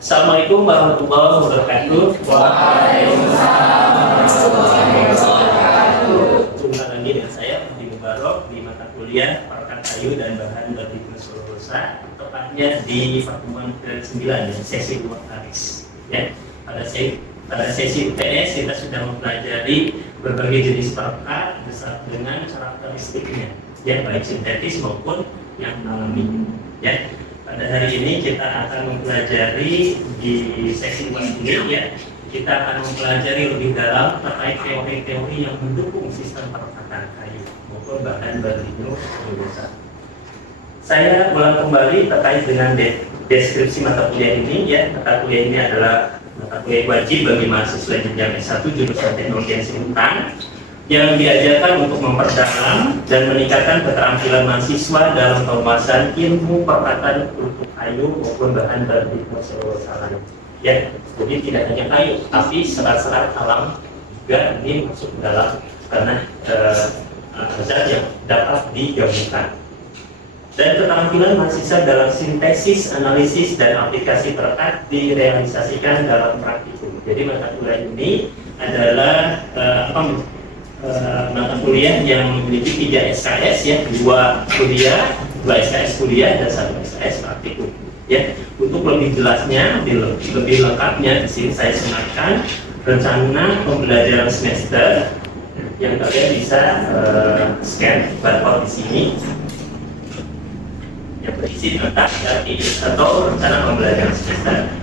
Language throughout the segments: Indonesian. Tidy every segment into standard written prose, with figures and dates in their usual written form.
Assalamualaikum warahmatullahi wabarakatuh. Waalaikumsalam warahmatullahi wabarakatuh. Jumpa lagi dengan saya Abdi Mubarok di mata kuliah Perekat Kayu dan Bahan Berdikus Solosa, tepatnya di pertemuan ke-9 dan sesi 2 Paris. Ya, pada sesi UTS kita sudah mempelajari berbagai jenis perekat beserta dengan karakteristiknya, ya baik sintetis maupun yang alami. Ya. Pada hari ini kita akan mempelajari di sesi 2 ini, ya, kita akan mempelajari lebih dalam terkait teori-teori yang mendukung sistem perekatan kayu maupun bahan berdikus solosa. Saya ulang kembali terkait dengan deskripsi mata kuliah ini, ya. Mata kuliah ini adalah mata kuliah wajib bagi mahasiswa jenjang S1 jurusan Teknologi Instrumen yang diajarkan untuk memperdalam dan meningkatkan keterampilan mahasiswa dalam pembahasan ilmu perekatan untuk kayu maupun bahan berdikus solosa. Ya, jadi tidak hanya kayu, tapi serat-serat alam juga ini masuk ke dalam karena zat yang dapat digabungkan. Dan keterampilan mahasiswa dalam sintesis, analisis, dan aplikasi perekat direalisasikan dalam praktikum. Jadi mata kuliah ini adalah mata kuliah yang memiliki 3 SKS, ya, 2 SKS kuliah dan 1 SKS praktikum. Ya, untuk lebih jelasnya, lebih lengkapnya di sini saya sematkan rencana pembelajaran semester yang kalian bisa scan barcode di sini yang berisi tentang atau rencana pembelajaran semester.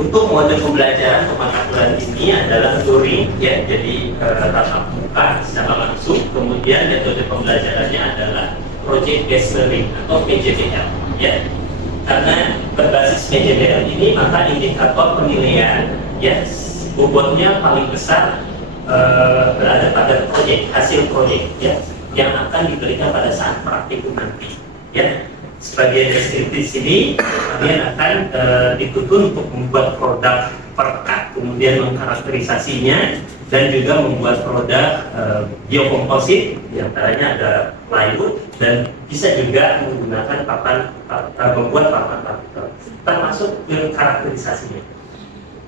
Untuk mode pembelajaran mata kuliah ini adalah touring, ya, jadi tatap muka secara langsung. Kemudian metode pembelajarannya adalah project based learning atau PJBL, ya. Karena berbasis PJBL ini maka indikator penilaian, ya, bobotnya paling besar berada pada hasil proyek, ya, yang akan diberikan pada saat praktikum nanti, ya. Sebagai deskripsi ini kalian akan dituntut untuk membuat produk perekat, kemudian mengkarakterisasinya dan juga membuat produk biokomposit, diantaranya ada plywood, dan bisa juga menggunakan membuat papan partikel, termasuk ke karakterisasinya.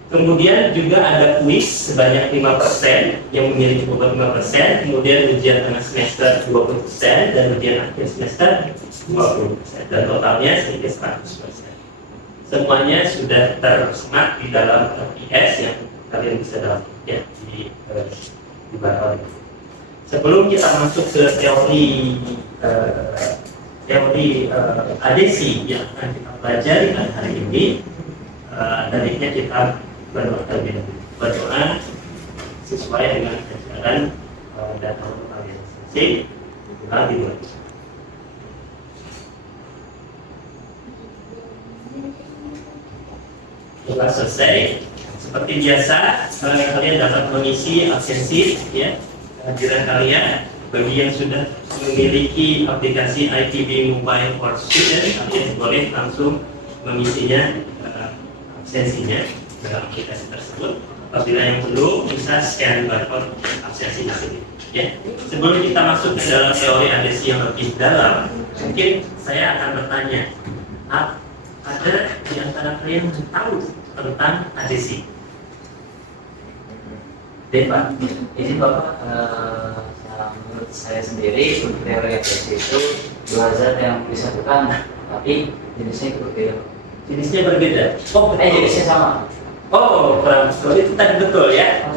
Kemudian juga ada kuis sebanyak 5% yang memiliki bobot 5%, kemudian ujian tengah semester 20% dan ujian akhir semester 20%, dan totalnya sekitar 100%. Semuanya sudah tersemat di dalam IS yang kalian bisa dapat, ya, di bawah. Sebelum kita masuk ke teori adesi yang akan kita pelajari pada hari ini, tadinya kita berdoa sesuai dengan ajaran dan organisasi di luar. Setelah selesai, seperti biasa kalian dapat mengisi absensi, ya, kehadiran kalian. Bagi yang sudah memiliki aplikasi ITB Mobile for Students, kalian boleh langsung mengisinya absensinya dalam aplikasi tersebut. Apabila yang belum, bisa scan barcode absensi di sini, ya. Sebelum kita masuk ke dalam teori adesi yang lebih dalam, mungkin saya akan bertanya, ada di antara kalian yang tahu tentang adesi? Pak, ini Bapak, menurut saya sendiri teori adesi itu dua zat yang disatukan, tapi jenisnya berbeda. Jenisnya berbeda. Oh, Jenisnya sama. Oh, itu tadi betul, ya.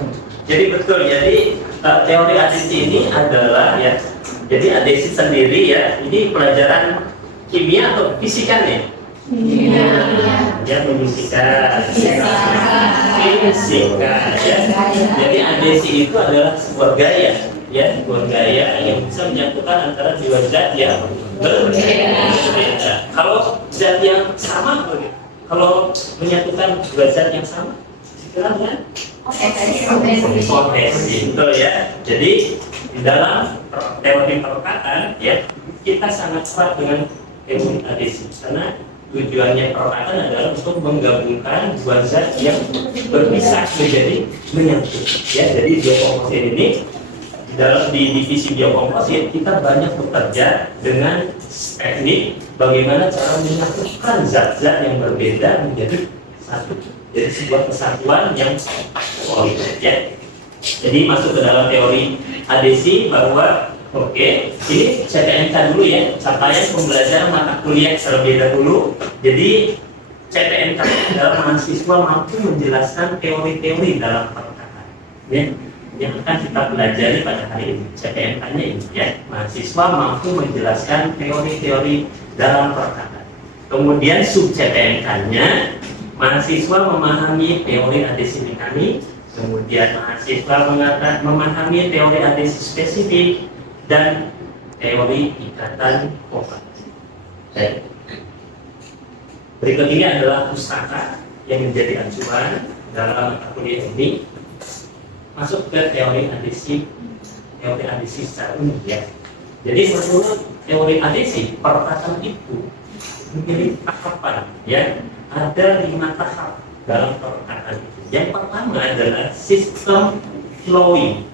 Jadi betul. Jadi teori adesi ini adalah, ya. Jadi adesi sendiri, ya. Ini pelajaran kimia atau fisika nih? Kimia. Ya, fisika. Fisika, ya. Jadi adesi itu adalah sebuah gaya, ya, sebuah gaya yang bisa menyatukan antara dua zat yang berbeda. Kalau zat yang sama, kalau menyatukan dua zat yang sama, istilahnya potensi, betul, ya. Jadi di dalam teori perekatan, ya, kita sangat erat dengan teori adesi karena tujuannya perekatan adalah untuk menggabungkan dua zat yang berpisah menjadi menyatu, ya. Jadi biokomposit ini di divisi biokomposit kita banyak bekerja dengan teknik bagaimana cara menyatukan zat-zat yang berbeda menjadi satu. Jadi sebuah kesatuan yang solid ya. Jadi masuk ke dalam teori adhesi bahwa ini CPNK dulu ya, capaian pembelajaran mata kuliah terlebih dahulu. Jadi CPNK adalah mahasiswa mampu menjelaskan teori-teori dalam perkataan ya, yang akan kita pelajari pada hari ini. CPNK-nya ini ya, mahasiswa mampu menjelaskan teori-teori dalam perkataan. Kemudian sub CPNK-nya, mahasiswa memahami teori adhesi mekanik, kemudian mahasiswa memahami teori adhesi spesifik dan teori ikatan kovalent. Berikut ini adalah pustaka yang menjadi acuan dalam mata kuliah ini. Masuk ke teori adhesi secara umum ya. Jadi menurut teori adhesi, perkataan itu memiliki tahapan ya. Ada 5 tahap dalam perkataan itu. Yang pertama adalah sistem flowing.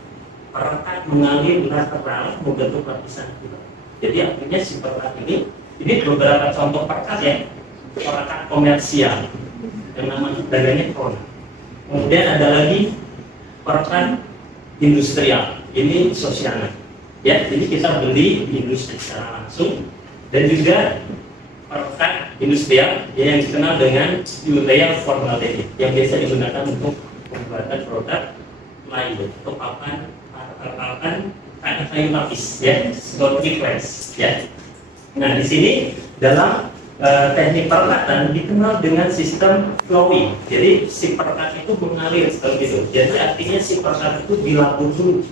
Perekat mengalir lateral membentuk lapisan pilar. Jadi artinya si perekat ini beberapa contoh perekat ya. Perekat komersial yang namanya dagangnya kronik. Kemudian ada lagi perekat industrial. Ini sosial. Ya, jadi kita beli di industri secara langsung. Dan juga perekat industrial yang dikenal dengan urea formaldehyde yang biasa digunakan untuk pembuatan produk lain atau papan kayu lapis ya, laundry press ya. Nah di sini dalam teknik perekatan dikenal dengan sistem flowing. Jadi si perekat itu mengalir seperti itu. Jadi artinya si perekat itu dilabur dulu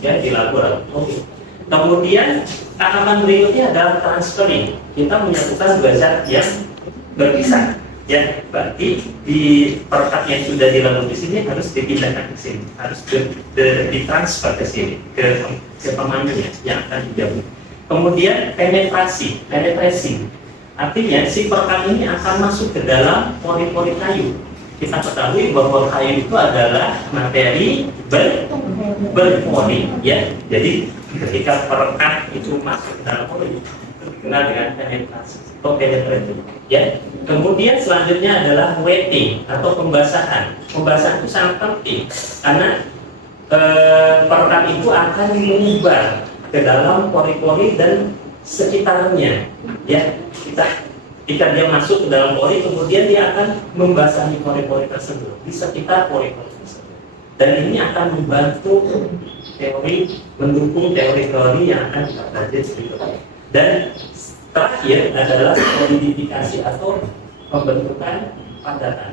ya, di laboratorium. Kemudian tahapan berikutnya adalah transferring. Kita menyatukan dua zat yang berpisah. Ya, berarti di perekat yang sudah dilabur di sini harus dipindahkan ke sini, harus ditransfer ke sini ke pemandunya yang akan digabung. Kemudian penetrasi. Artinya si perekat ini akan masuk ke dalam pori-pori kayu. Kita ketahui bahwa kayu itu adalah materi berpori, ya. Jadi ketika perekat itu masuk ke dalam pori, itu dikenal dengan penetrasi atau penetrating, ya. Kemudian selanjutnya adalah wetting atau pembasahan. Pembasahan itu sangat penting karena perekat itu akan menyebar ke dalam pori-pori dan sekitarnya, ya. Ketika dia masuk ke dalam pori, kemudian dia akan membasahi pori-pori tersebut di sekitar pori-pori tersebut. Dan ini akan membantu mendukung teori-teori yang akan kita pelajari berikutnya. Dan terakhir adalah solidifikasi atau pembentukan padatan,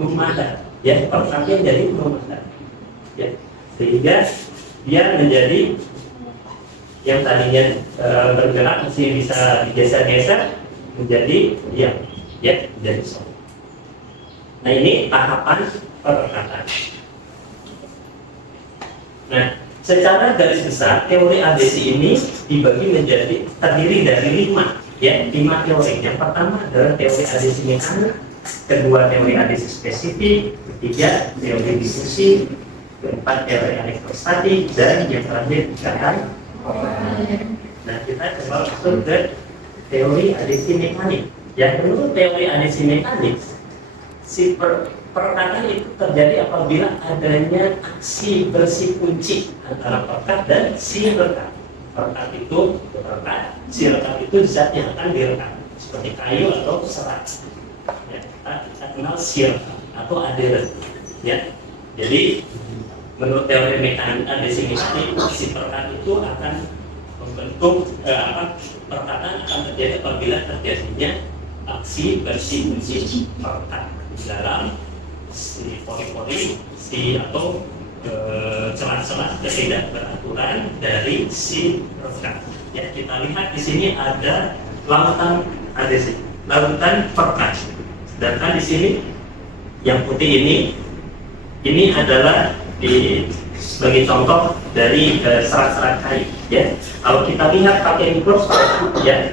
memadat, ya, perekatnya jadi memadat, ya, sehingga dia menjadi yang tadinya bergerak masih bisa digeser-geser menjadi menjadi solid. Nah ini tahapan perekatan. Nah secara garis besar teori adhesi ini dibagi terdiri dari 5 teori. Yang pertama adalah teori adhesi mekanik, kedua teori adhesi spesifik, ketiga teori difusi, keempat teori elektrostatik, dan yang terakhir ikatan. Nah kita coba masuk ke teori adhesi mekanik. Yang menurut teori adhesi mekanik, si perekatan itu terjadi apabila adanya aksi bersih kunci antara perekat dan si rekat. Perekat itu perekat, si rekat itu zat yang akan direkat, seperti kayu atau serat. Ya, kita kenal si rekat atau adheren. Ya, jadi menurut teori mekanik adhesi mekanik, si perekat itu akan membentuk perekatan akan terjadi apabila terjadinya aksi bersih kunci perekat di dalam si pori-pori atau celah-celah ketidakberaturan dari si perekat. Ya, kita lihat di sini ada lautan adhesi, lautan perekat. Sedangkan di sini yang putih ini adalah sebagai contoh dari serat-serat kayu. Ya, kalau kita lihat pakai mikroskop, ya,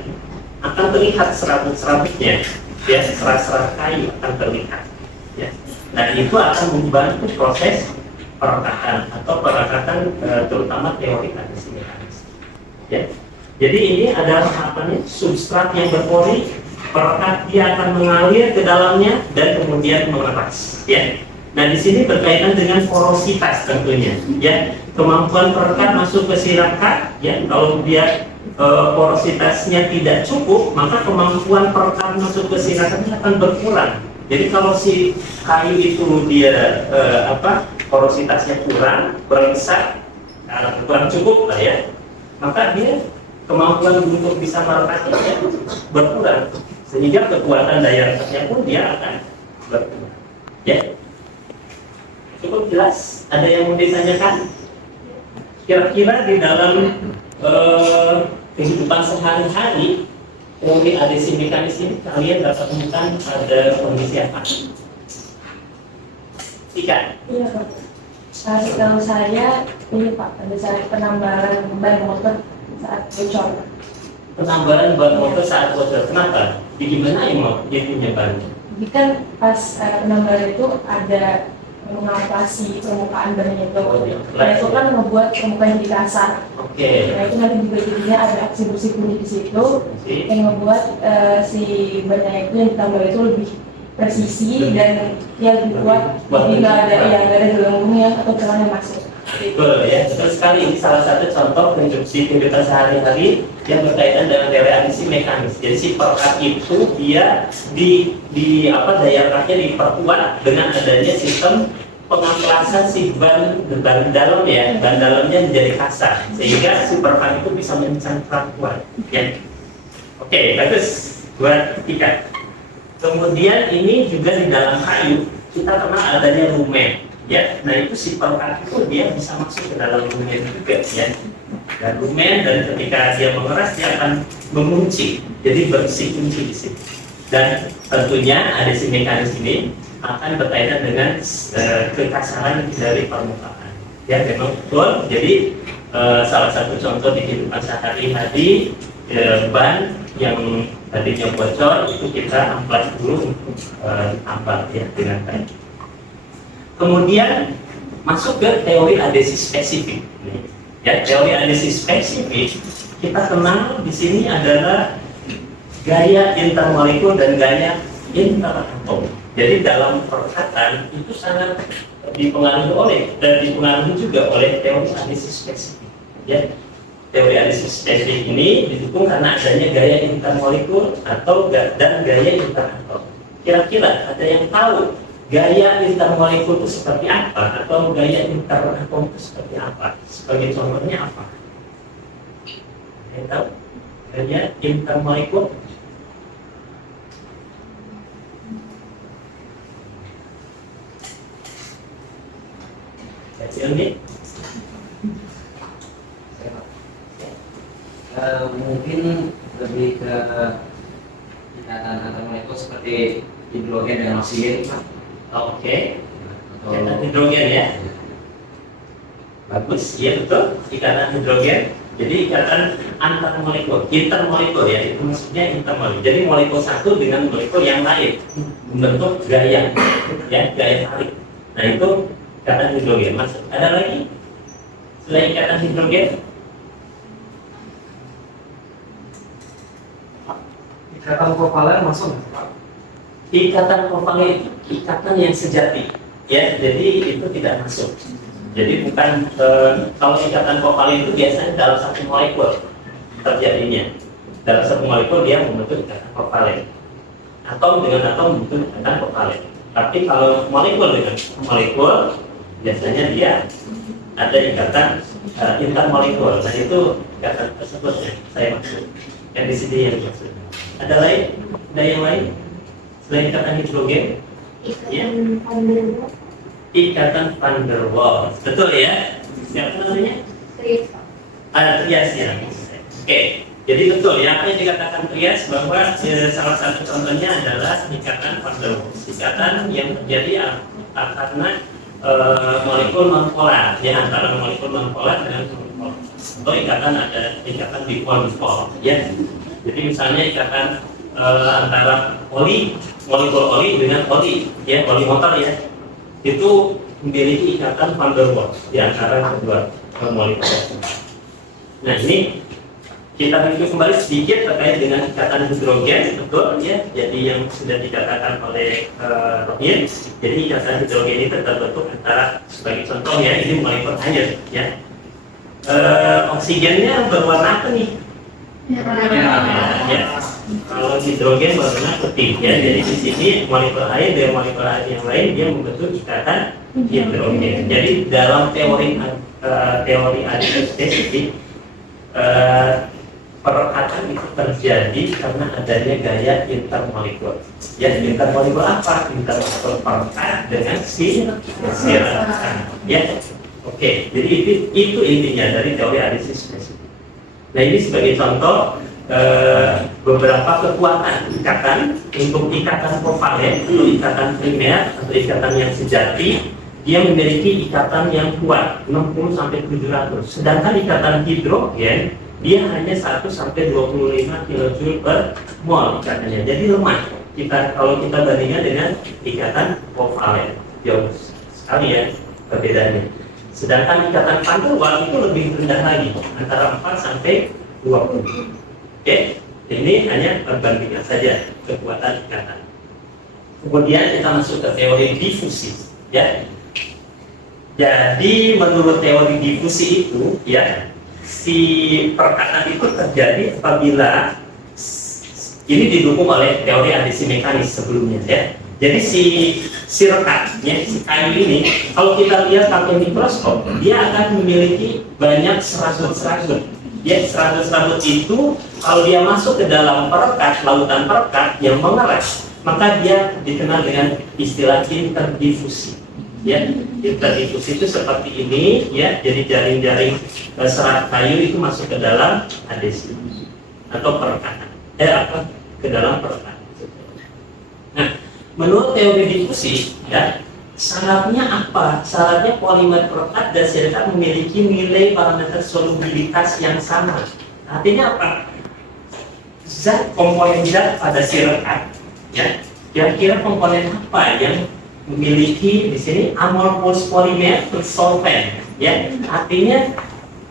akan terlihat serabut-serabutnya, ya, serat-serat kayu akan terlihat. Ya. Nah itu akan membantu proses perekatan atau perekatan terutama teori adhesi mekanis. Ya. Jadi ini adalah substrat yang berpori, perekat dia akan mengalir ke dalamnya dan kemudian mengeras, ya. Nah, di sini berkaitan dengan porositas tentunya, ya. Kemampuan perekat masuk ke si rekat, ya. Kalau dia porositasnya tidak cukup, maka kemampuan perekat masuk ke si rekatnya akan berkurang. Jadi kalau si kayu itu dia porositasnya kurang besar, kurang cukup lah ya, maka dia kemampuan untuk bisa merekatnya berkurang, sehingga kekuatan daya rekatnya pun dia akan berkurang. Ya, cukup jelas. Ada yang mau ditanyakan? Kira-kira di dalam kehidupan sehari-hari teori adhesi mekanis ini kalian dapat temukan ada kondisi apa? Ikan? Iya Pak. Kalau saya ini Pak, pada saat penambahan ban motor saat bocor. Penambahan ban motor saat bocor, kenapa? Gimana yang punya ban? Jadi kan pas penambahan itu ada mengatasi permukaan bannya itu. Nah itu kan membuat permukaan jadi kasar. Oke. Nah itu nanti juga jadinya ada aksi bersih kuning di situ yang membuat si bannya itu yang ditambah itu lebih presisi dan yang lebih kuat, jadi nggak ada gelembungnya atau celah yang masuk. Betul ya, betul sekali. Ini salah satu contoh konstruksi kehidupan sehari-hari yang berkaitan dengan teori adhesi mekanis. Jadi si perekat itu dia daya rekatnya diperkuat dengan adanya sistem pengamplasan si ban dalam ya, ban dalamnya menjadi kasar sehingga si perekat itu bisa mencangkrak kuat. Ya. Oke, bagus buat ikan. Kemudian ini juga di dalam kayu kita kenal adanya lumen. Ya, nah itu si perekat itu dia bisa masuk ke dalam lumen juga ya. Dan lumen dan ketika dia mengeras dia akan mengunci, jadi bersih kunci di sini. Dan tentunya adhesi mekanis ini akan berkaitan dengan kekasaran dari permukaan. Ya, memang betul. Jadi salah satu contoh di kehidupan sehari-hari ban yang tadinya bocor itu kita amplas dulu untuk ditambal ya dengan baik. Kemudian masuk ke teori adhesi spesifik. Ya, teori adhesi spesifik kita kenal di sini adalah gaya intermolekul dan gaya interatom. Jadi dalam perekatan itu sangat dipengaruhi juga oleh teori adhesi spesifik. Ya, teori adhesi spesifik ini didukung karena adanya gaya intermolekul dan gaya interatom. Kira-kira ada yang tahu gaya intermolekul itu seperti apa atau gaya interatom itu seperti apa? Sebagai contohnya apa? Ada tahu? Gaya intermolekul? Ini? Mungkin lebih ke ikatan antar molekul seperti hidrogen dengan oksigen, Pak. Oke. Ikatan hidrogen ya. Bagus, iya betul. Ikatan hidrogen. Jadi ikatan antar molekul, intermolekul ya. Itu maksudnya intermolekul. Jadi molekul satu dengan molekul yang lain membentuk gaya, ya gaya tarik. Nah itu ikatan hidrogen. Masuk. Ada lagi selain ikatan hidrogen? Ikatan kovalen masuk nggak, Pak? Ikatan kovalen itu ikatan yang sejati, ya. Jadi itu tidak masuk. Jadi bukan kalau ikatan kovalen itu biasanya dalam satu molekul terjadinya. Dalam satu molekul dia membentuk ikatan kovalen. Atom dengan atom membentuk ikatan kovalen. Tapi kalau molekul dengan molekul biasanya dia ada ikatan intermolekul. Nah itu ikatan tersebut ya saya maksud. Yang di sini yang dimaksud. Ada lain? Ada yang lain? Selain ikatan hidrogen? Ikatan van der Waals. Ikatan van der Waals. Betul ya? Siapa namanya? Trias, Pak. Ada Trias ya. Oke. Jadi betul ya apa yang dikatakan Trias bahwa salah satu contohnya adalah ikatan van der Waals. Ikatan yang terjadi karena molekul nonpolar ya, antara molekul nonpolar dengan nonpolar. Atau ikatan ada ikatan dipol-dipol ya. Jadi misalnya ikatan antara molekul oli dengan oli ya, oli motor ya, itu memiliki ikatan van der Waals di antara kedua molekul. Nah ini kita review kembali sedikit terkait dengan ikatan hidrogen, betul ya. Jadi yang sudah dikatakan oleh Rohir, jadi ikatan hidrogen itu terbentuk antara, sebagai contoh ya, ini molekul air ya. Oksigennya berwarna apa nih? Ya. Kalau hidrogen berwarna putih ya. Jadi di sini molekul air dan molekul air yang lain dia membentuk ikatan hidrogen. Jadi dalam teori aditif spesifik, perekatan itu terjadi karena adanya gaya intermolekul. Ya, intermolekul apa? Intermolekul perekat dengan rekan. Ya, oke. Jadi itu intinya dari teori aditif spesifik. Nah, ini sebagai contoh beberapa kekuatan ikatan. Untuk ikatan kovalen, atau ikatan primer atau ikatan yang sejati, dia memiliki ikatan yang kuat 60 sampai 700. Sedangkan ikatan hidrogen dia hanya 1 sampai 25 kJ per mol ikatannya. Jadi lemah. Kalau kita bandingkan dengan ikatan kovalen, jauh sekali ya perbedaannya. Sedangkan ikatan van der Waals itu lebih rendah lagi, antara 4 sampai 20. Oke, ini hanya perbandingan saja kekuatan ikatan. Kemudian kita masuk ke teori difusi, ya. Jadi menurut teori difusi itu, ya, si perekatan itu terjadi apabila ini didukung oleh teori adisi mekanis sebelumnya, ya. Jadi si rekat, ya, si kayu ini, kalau kita lihat pakai mikroskop, dia akan memiliki banyak serabut-serabut. Ya, serabut-serabut itu kalau dia masuk ke dalam perekat, lautan perekat yang mengeras, maka dia dikenal dengan istilah interdifusi. Ya, interdifusi itu seperti ini, ya. Jadi jaring-jaring serat kayu itu masuk ke dalam adhesi atau perekatan, ke dalam perekat. Nah, menurut teori difusi, ya, syaratnya apa? Syaratnya polimer perekat dan sirekat memiliki nilai parameter solubilitas yang sama. Artinya apa? Komponen zat pada sirekat, ya. Kira-kira komponen apa yang memiliki di sini amorphous polimer solvent, ya. Artinya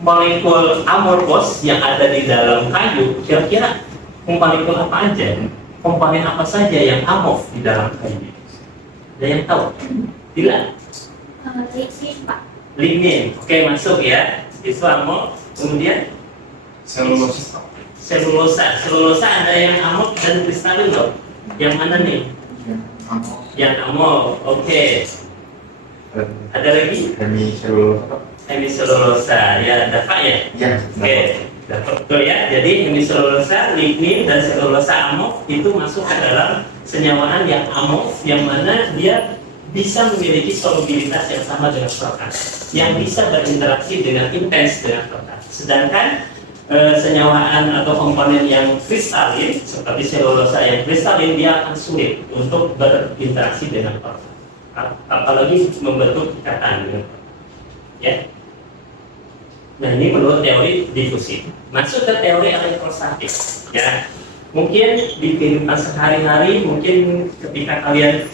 molekul amorphous yang ada di dalam kayu, kira-kira molekul apa aja? Komponen apa saja yang amorf di dalam kayu? Ada yang tahu? Bila? Lignin, Pak. Lignin, oke, masuk ya. Itu amorf. Kemudian Selulosa. Selulosa ada yang amorf dan kristalin loh. Yang mana nih? Yang amorf, oke. Ada lagi? Hemiselulosa, ya, dapat ya? Ya. Oke, dapat betul ya. Jadi hemiselulosa, lignin dan selulosa amorf itu masuk ke dalam senyawaan yang amorf, yang mana dia bisa memiliki solubilitas yang sama dengan perekat, yang bisa berinteraksi dengan intens dengan perekat. Sedangkan senyawaan atau komponen yang kristalin seperti selulosa yang kristalin, dia akan sulit untuk berinteraksi dengan perekat, apalagi membentuk ikatan dengan perekat. Ya. Nah, ini menurut teori difusi. Masuk ke teori elektrostatik. Ya, mungkin di kehidupan sehari-hari, mungkin ketika kalian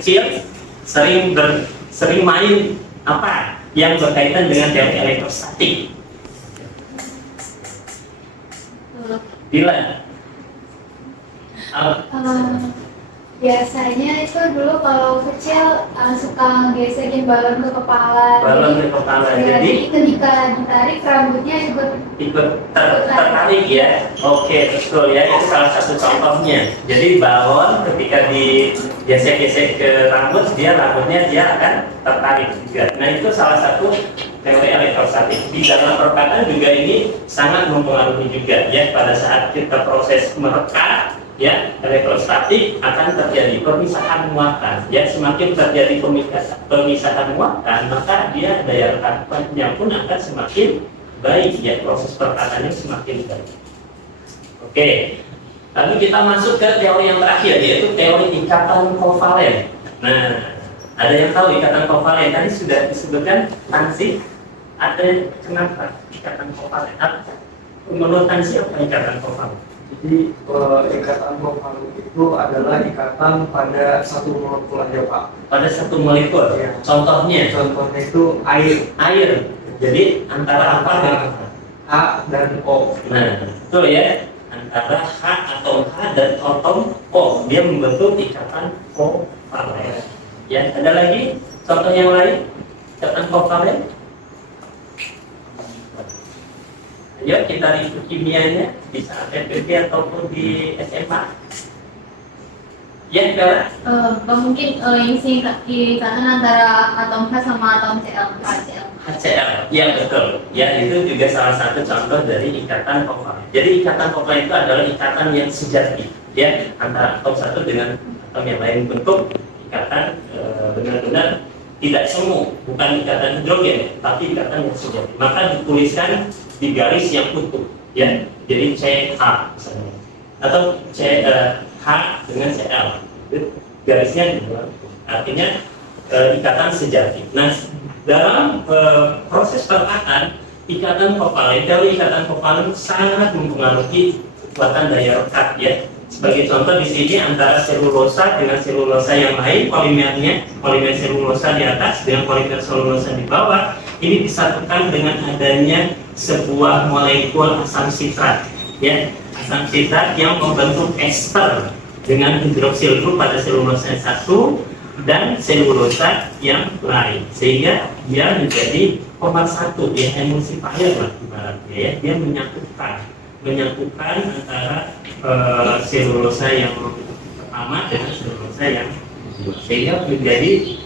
kecil sering main apa yang berkaitan dengan teori elektrostatik. Bila Biasanya itu dulu kalau kecil suka gesekin balon ke kepala. Jadi ketika ditarik rambutnya ikut tertarik ya. Oke, betul ya, itu salah satu contohnya. Jadi balon ketika digesek-gesek ke rambutnya dia akan tertarik juga. Nah, itu salah satu teori elektrostatik. Di dalam perekatan juga ini sangat mempengaruhi juga ya. Pada saat kita proses merekat, ya, elektrostatik akan terjadi permisahan muatan. Ya, semakin terjadi permisahan muatan, maka dia daya rekatnya pun akan semakin baik. Ya, proses perekatannya semakin baik. Oke, lalu kita masuk ke teori yang terakhir, yaitu teori ikatan kovalen. Nah, ada yang tahu ikatan kovalen? Tadi sudah disebutkan Hansi. Ada kenapa ikatan kovalen? Menurut Hansi apa ikatan kovalen? Jadi ikatan kovalen itu adalah ikatan pada satu molekul aja, Pak. Pada satu molekul. Ya. Contohnya Contohnya itu air. air. Jadi antara apa dan apa? H dan O. Nah, betul ya. Antara H atau H dan atom O, dia membentuk ikatan kovalen. Ya, ada lagi contoh yang lain ikatan kovalen. Ayo kita review kimianya bisa FPP ataupun di SMA. Ya, Bella? Mungkin ini sih ikatan antara atom H sama atom Cl, HCl. HCl, ya betul. Ya, itu juga salah satu contoh dari ikatan kovalen. Jadi ikatan kovalen itu adalah ikatan yang sejati, ya, antara atom satu dengan atom yang lain, bentuk ikatan benar-benar tidak semu, bukan ikatan hidrogen, tapi ikatan yang sejati. Maka dituliskan di garis yang utuh, ya. Jadi CH misalnya, atau H dengan Cl, garisnya di dalam, artinya ikatan sejati. Nah, dalam proses perkataan ikatan kovalen, teori ikatan kovalen sangat mempengaruhi kekuatan daya rekat, ya. Sebagai contoh di sini antara selulosa dengan selulosa yang lain, polimernya, polimer selulosa di atas dengan polimer selulosa di bawah, ini disatukan dengan adanya sebuah molekul asam sitrat, ya, asam sitrat yang membentuk ester dengan hidroksil grup pada selulosa yang satu dan selulosa yang lain, sehingga dia menjadi satu, ya, emulsifier lah ibaratnya, ya, dia menyatukan antara selulosa yang pertama dengan selulosa yang kedua, sehingga menjadi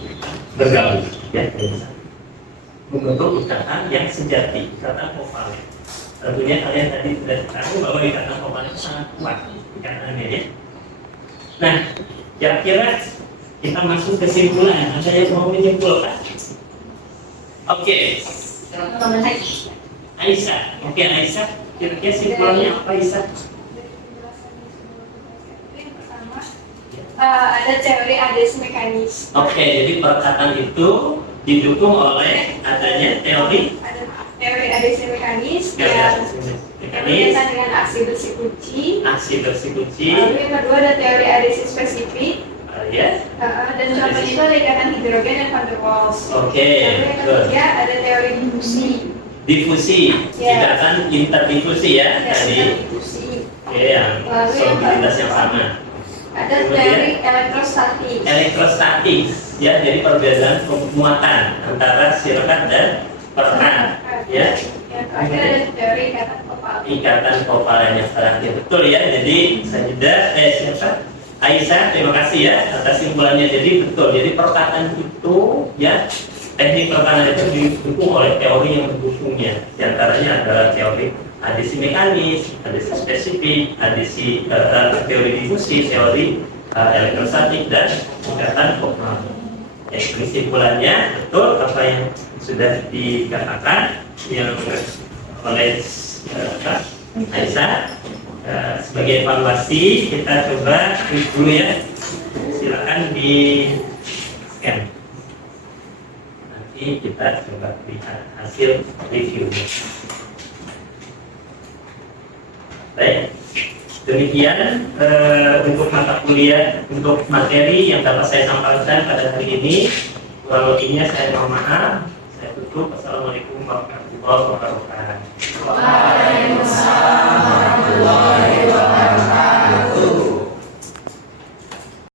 bergabung, ya, membentuk ikatan yang sejati, ikatan kovalen. Tentunya kalian tadi sudah tahu bahwa ikatan kovalen itu sangat kuat ikatannya, ya. Nah, kira-kira kita masuk kesimpulan. Ada yang mau menyimpulkan? Oke. Aisyah. Oke, Aisyah. Kira-kira simpulannya apa, Aisyah? Ada teori adhesi mekanis. Oke, jadi perkataan itu didukung oleh adanya teori Adhesi mekanis yang berkaitan dengan aksi bersih kunci. Lalu yang kedua ada teori adhesi spesifik. Ya. Dan contohnya itu ada ikatan hidrogen dan van der Waals. Oke. Lalu yang ketiga ada teori Difusi, ikatan interdifusi, ya, tadi. difusi. Oke, yang solubilitas yang sama. Ada teori Elektrostatik, ya, jadi perbedaan muatan antara sirkat dan perkan, ya. Yang terakhir ada teori Ikatan kovalen yang terakhir, betul ya. Jadi siapa? Aisyah, terima kasih ya atas simpulannya. Jadi betul, jadi perkataan itu, ya, teknik perkataan itu didukung oleh teori yang mendukungnya. Di antaranya adalah teori adhesi mekanis, adhesi spesifik, adhesi teori difusi, teori elektrostatik, dan ikatan kovalen. Ya, kesimpulannya betul apa yang sudah dikatakan yang oleh Aisyah. Sebagai evaluasi kita coba dulu, ya. Silakan di scan. Nanti kita coba lihat hasil reviewnya. Baik, demikian untuk mata kuliah, untuk materi yang dapat saya sampaikan pada hari ini. Kurang lebihnya saya mohon maaf. Saya tutup. Assalamualaikum warahmatullahi wabarakatuh. Waalaikumsalam warahmatullahi wabarakatuh.